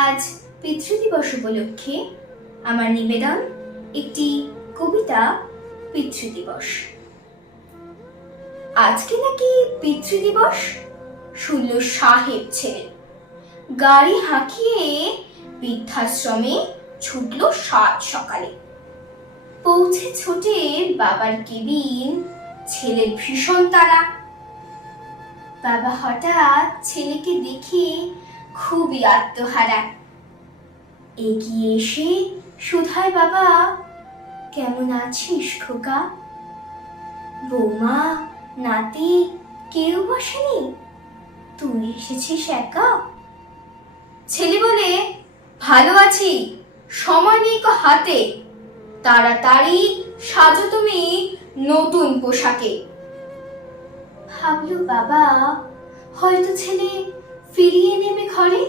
আজ পিতৃদিবস উপলক্ষে আমার নিবেদন একটি কবিতা পিতৃদিবস। আজকে নাকি পিতৃদিবস, শুনল সাহেব ছেলে। গাড়ি হাঁকিয়ে বৃদ্ধাশ্রমে ছুটল সাত সকালে। পৌঁছে ছোটে বাবার কেবিন, ছেলের ভীষণ তাড়া। বাবা হঠাৎ ছেলেকে দেখে খুবই আত্মহারা। এগিয়ে এসে শুধায়, বাবা কেমন আছিস খোকা? বৌমা নাতি কেউ বসেনি, তুই এসেছিস একা? ছেলে বলে, ভালো আছি, সময় নেই কো হাতে, তাড়াতাড়ি সাজো তুমি নতুন পোশাকে। ভাবলো বাবা হয়তো ছেলে ফিরিয়ে নেবে ঘরে,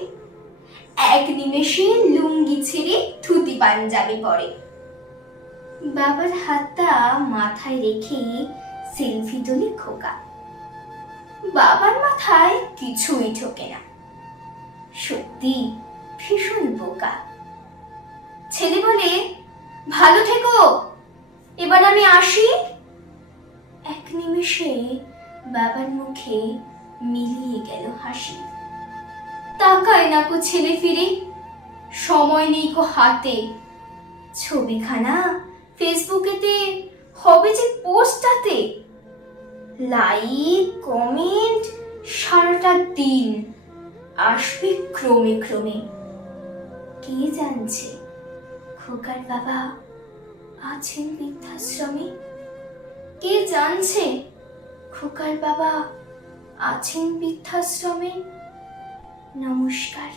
এক নিমেষে লুঙ্গি ছেড়ে ধুতি পাঞ্জাবি পরে। বাবার হাতটা মাথায় রেখে সেলফি তোলে খোকা। বাবার মাথায় কিছুই ঢোকে না, সত্যি ভীষণ বোকা। ছেলে বলে, ভালো থেকো, এবার আমি আসি। এক নিমেষে বাবার মুখে মিলিয়ে গেল হাসি। তাকায় না কো ছেলে ফিরে, সময় নেই কো হাতে, ছবিখানা ফেসবুকেতে হবে যে পোস্টাতে। লাইক কমেন্ট সারাটা দিন আসবে ক্রমে ক্রমে। কে জানছে খোকার বাবা আছেন বৃদ্ধাশ্রমে? কে জানছে খোকার বাবা আছেন বৃদ্ধাশ্রমে? নমস্কার।